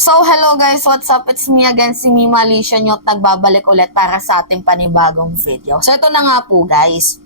So, hello guys, what's up? It's me again, si Mima Alicia Nyot, nagbabalik ulit para sa ating panibagong video. So, ito na nga po guys.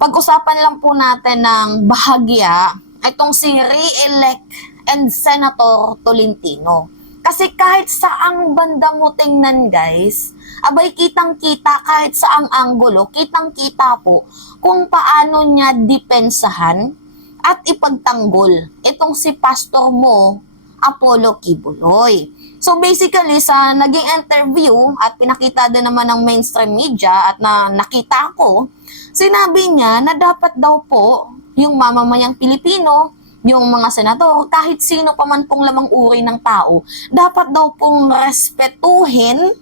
Pag-usapan lang po natin ng bahagya itong si Re-elect and Senator Tolentino. Kasi kahit saang banda mo tingnan guys, abay kitang-kita kahit saang anggulo, kitang-kita po kung paano niya depensahan at ipagtanggol itong si pastor mo, Apollo Kibuloy. So basically sa naging interview at pinakita din naman ng mainstream media at nakita ko, sinabi niya na dapat daw po yung mamamayang Pilipino, yung mga senador, kahit sino pa man pong lamang uri ng tao, dapat daw pong respetuhin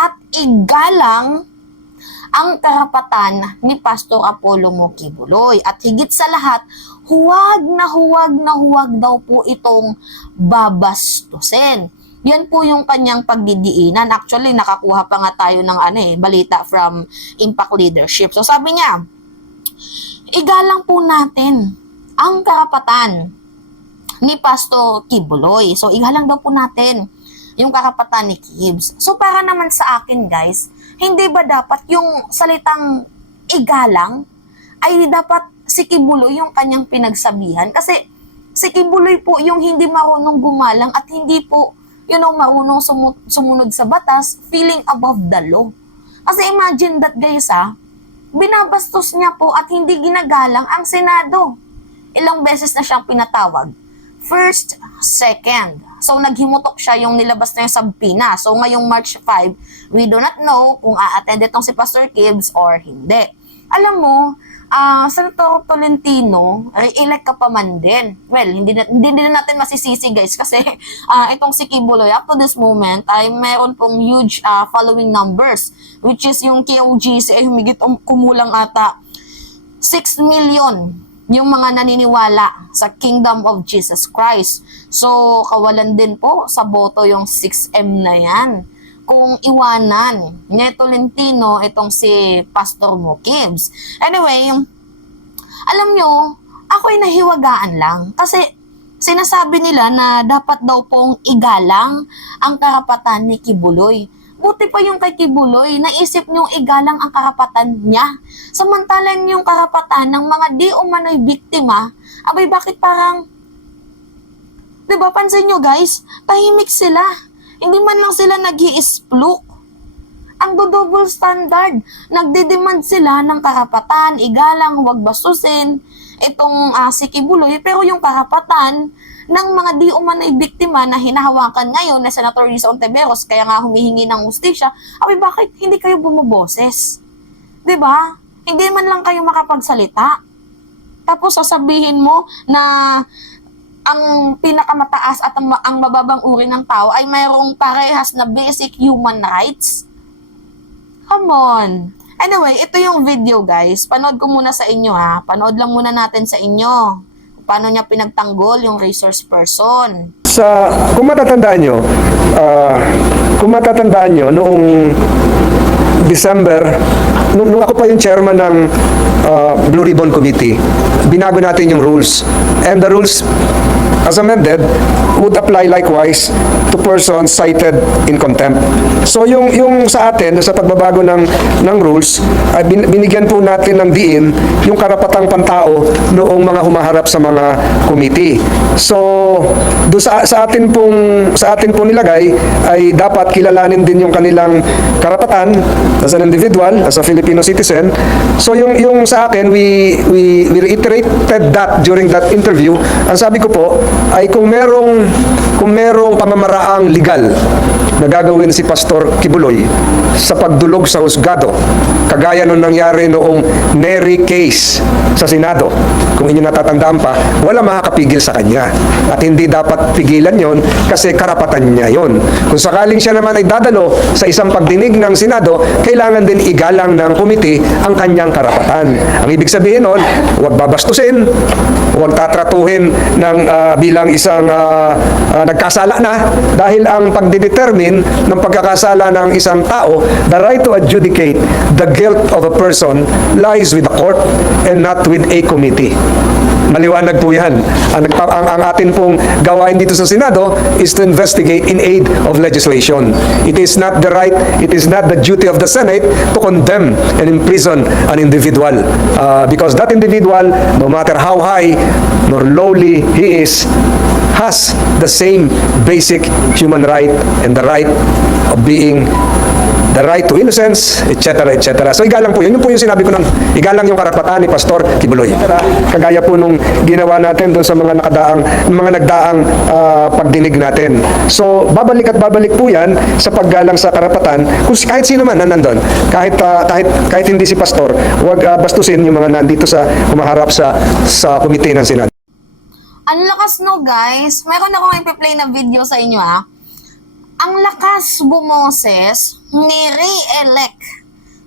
at igalang ang karapatan ni Pastor Apollo Mo Kibuloy. At higit sa lahat, huwag daw po itong babastusin. Yan po yung kanyang pagdidiinan. Actually, nakakuha pa nga tayo ng balita from Impact Leadership. So sabi niya, igalang po natin ang karapatan ni Pastor Kibuloy. So igalang daw po natin yung karapatan ni Kibs. So para naman sa akin guys, hindi ba dapat yung salitang igalang ay dapat si Kibuloy yung kanyang pinagsabihan? Kasi si Kibuloy po yung hindi marunong gumalang at hindi po marunong sumunod sa batas, feeling above the law. Kasi imagine that guys binabastos niya po at hindi ginagalang ang Senado. Ilang beses na siyang pinatawag. First, second. So, naghimutok siya yung nilabas na yung subpoena. So, ngayong March 5, we do not know kung a-attend itong si Pastor Kibs or hindi. Alam mo, Senator Tolentino, re-elect ka pa man din. Well, hindi na natin masisisi guys kasi itong si Kibuloy up to this moment ay meron pong huge following numbers, which is yung KOGC ay humigit kumulang ata 6 million yung mga naniniwala sa Kingdom of Jesus Christ. So, kawalan din po sa boto yung 6M na yan. Kung iwanan ni Tolentino itong si Pastor Mo Kibs. Anyway, alam nyo, ako'y nahiwagaan lang. Kasi sinasabi nila na dapat daw pong igalang ang karapatan ni Kibuloy. Buti pa yung kay Kibuloy, naisip niyong igalang ang karapatan niya. Samantalang yung karapatan ng mga di umano'y biktima, abay bakit parang, diba pansin nyo guys, tahimik sila. Hindi man lang sila nag-i-spluk. Ang double standard, nagdedemand sila ng karapatan, igalang, huwag bastusin itong si Kibuloy, pero yung karapatan ng mga di umano'y biktima na hinahawakan ngayon na Senator Risa Ontiveros, kaya nga humihingi ng hustisya, abay bakit hindi kayo bumuboses? Diba? Hindi man lang kayo makapagsalita. Tapos sasabihin mo na ang pinakamataas at ang mababang uri ng tao ay mayroong parehas na basic human rights? Come on! Anyway, ito yung video guys. Panood ko muna sa inyo Panood lang muna natin sa inyo. Paano niya pinagtanggol yung resource person. Kung matatandaan nyo, noong December, nung ako pa yung chairman ng Blue Ribbon Committee, binago natin yung rules. And the rules, as amended, would apply likewise to persons cited in contempt. So yung sa atin, sa pagbabago ng rules, ay binigyan po natin ng diin yung karapatang pantao noong mga humaharap sa mga committee. So do sa atin pong nilagay ay dapat kilalanin din yung kanilang karapatan as an individual, as a Filipino citizen. So yung sa akin, we reiterated that during that interview. Ang sabi ko po ay kung merong pamamaraang legal na gagawin si Pastor Kibuloy sa pagdulog sa husgado, kagaya nung nangyari noong Nery case sa Senado, kung inyo natatandaan pa, wala makakapigil sa kanya. At hindi dapat pigilan yon kasi karapatan niya yon. Kung sakaling siya naman ay dadalo sa isang pagdinig ng Senado, kailangan din igalang ng komite ang kanyang karapatan. Ang ibig sabihin nun, huwag babastusin, huwag tatratuhin ng bilang isang nagkasala na Una, dahil ang pagdidetermine ng pagkakasala ng isang tao, the right to adjudicate the guilt of a person lies with the court and not with a committee. Maliwanag po yan. Ang atin pong gawain dito sa Senado is to investigate in aid of legislation. It is not the right, it is not the duty of the Senate to condemn and imprison an individual. Because that individual, no matter how high nor lowly he is, has the same basic human right and the right of being the right to innocence, etc., etc. So igalang po yun. Yun po yung sinabi ko ng igalang yung karapatan ni Pastor Kibuloy. Kagaya po nung ginawa natin doon sa mga nagdaang pagdinig natin. So babalik at babalik po yan sa paggalang sa karapatan kung kahit sino man na nandun. Kahit hindi si Pastor, huwag bastusin yung mga nandito sa humaharap sa komite ng Senado. Ang lakas no guys. Meron akong ipi-play na video sa inyo ha. Ang lakas bumoses ni re-elect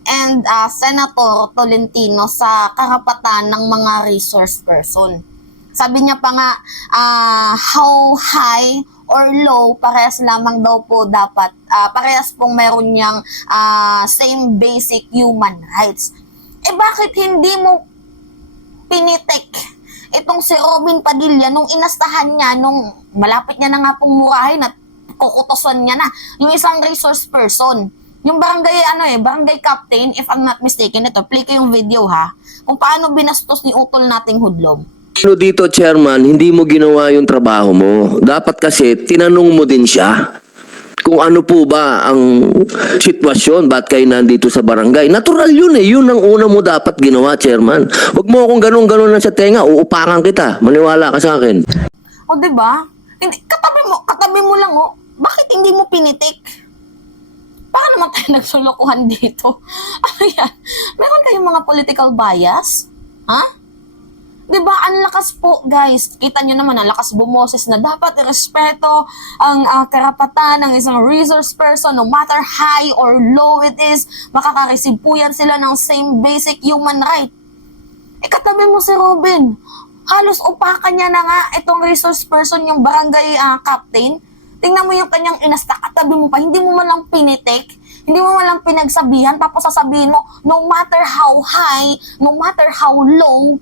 and Senator Tolentino sa karapatan ng mga resource person. Sabi niya pa nga, how high or low, parehas lamang daw po dapat, parehas pong meron niyang same basic human rights. Eh bakit hindi mo pinitik itong si Robin Padilla nung inastahan niya, nung malapit niya na nga pong murahin at kukutosan niya na yung isang resource person, yung barangay captain, if I'm not mistaken, ito, play ko yung video ha, kung paano binastos ni utol nating hudlom. Dito, Chairman, hindi mo ginawa yung trabaho mo. Dapat kasi tinanong mo din siya kung ano po ba ang sitwasyon, ba't kayo nandito sa barangay. Natural yun eh, yun ang una mo dapat ginawa, Chairman. Huwag mo akong ganun-ganun na sa tenga, uupakan kita, maniwala ka sa akin. O diba? Hindi, katabi mo lang oh. Bakit hindi mo pinitik? Baka naman tayo nagsulukuhan dito. Ano yan? Meron kayong mga political bias? Ha? Diba? Ang lakas po, guys. Kita nyo naman, ang lakas bumoses na dapat irespeto ang karapatan ng isang resource person, no matter high or low it is, makaka-receive po yan sila ng same basic human right. Katabi mo si Robin. Halos upakan niya na nga itong resource person, yung barangay captain. Tingnan mo yung kanyang inasta, katabi mo pa, hindi mo man lang pinitik, hindi mo man lang pinagsabihan, tapos sasabihin mo, no matter how high, no matter how low,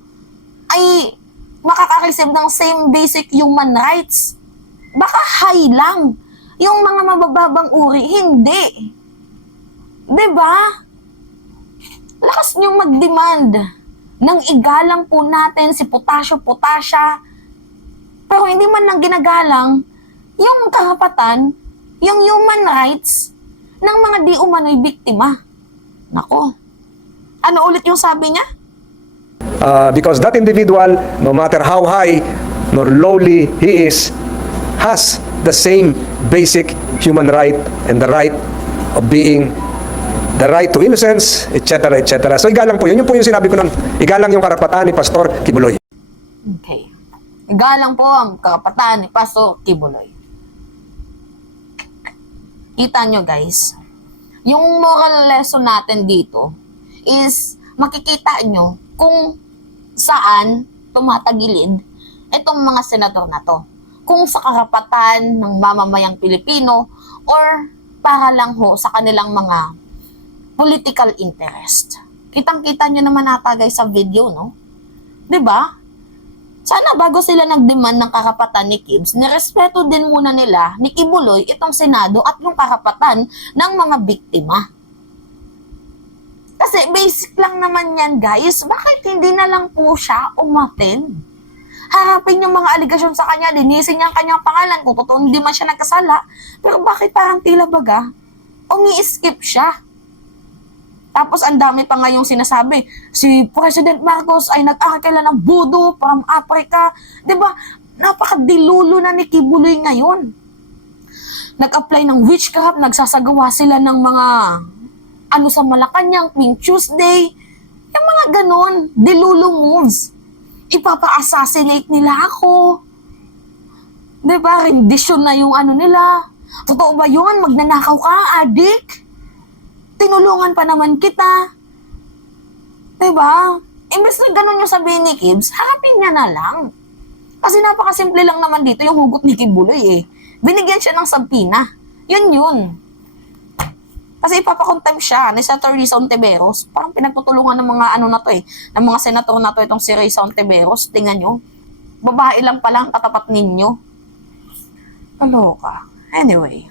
ay makaka-receive ng same basic human rights. Baka high lang. Yung mga mabababang uri, hindi. Diba? Lakas niyong mag-demand nang igalang po natin si Potasyo-Potasya, pero hindi man lang ginagalang yung karapatan, yung human rights ng mga di umano'y biktima. Nako. Ano ulit yung sabi niya? Because that individual, no matter how high nor lowly he is, has the same basic human right and the right of being the right to innocence, etc., etc. So igalang po yun. Yun po yung sinabi ko ng igalang yung karapatan ni Pastor Kibuloy. Okay. Igalang po ang karapatan ni Pastor Kibuloy. Kita nyo guys, yung moral lesson natin dito is makikita nyo kung saan tumatagilid itong mga senador na to. Kung sa karapatan ng mamamayang Pilipino or para lang ho sa kanilang mga political interest. Kitang-kita nyo naman ata guys sa video, no? 'Di ba? Sana bago sila nag-demand ng karapatan ni Kibs, nirespeto din muna nila ni Kibuloy itong Senado at yung karapatan ng mga biktima. Kasi basic lang naman yan guys, bakit hindi na lang po siya umattend? Harapin yung mga aligasyon sa kanya, linisin niya ang kanyang pangalan kung totoo hindi man siya nagkasala, pero bakit parang tila baga, umi-skip siya? Tapos ang dami pa nga yung sinasabi, si President Marcos ay nag-akakila ng voodoo from Africa. Diba? Napakadilulo na ni Kibuloy ngayon. Nag-apply ng witchcraft, nagsasagawa sila ng mga sa Malacanang, Pink Tuesday. Yung mga ganon, dilulo moves. Ipapa-assassinate nila ako. Diba? Rendition na yung nila. Totoo ba yun? Magnanakaw ka, adik? Tinulungan pa naman kita. Diba? Imbes na ganun yung sabihin ni Kibs, harapin niya na lang. Kasi napakasimple lang naman dito yung hugot ni Kibuloy eh. Binigyan siya ng sabpina. Yun. Kasi ipapakontempt siya ni Senator Risa Ontiveros. Parang pinagtutulungan ng mga ano na to ng mga senator na to itong si Risa Ontiveros. Tingnan nyo. Babae lang pala ang katapat ninyo. Kaloka. Anyway.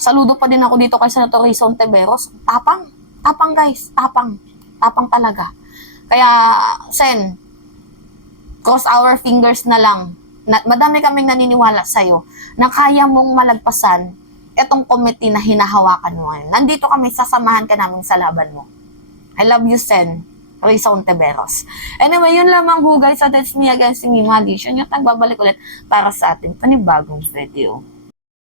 Saludo pa din ako dito kay Senator Risa Ontiveros. Tapang. Tapang guys. Tapang. Tapang talaga. Kaya, Sen, cross our fingers na lang. Madami kaming naniniwala sa'yo na kaya mong malagpasan itong committee na hinahawakan mo ngayon. Nandito kami, sasamahan ka namin sa laban mo. I love you, Sen. Risa Ontiveros. Anyway, yun lamang ho guys. So that's me again, si Mima Alicia. Yung nagbabalik ulit para sa ating panibagong video.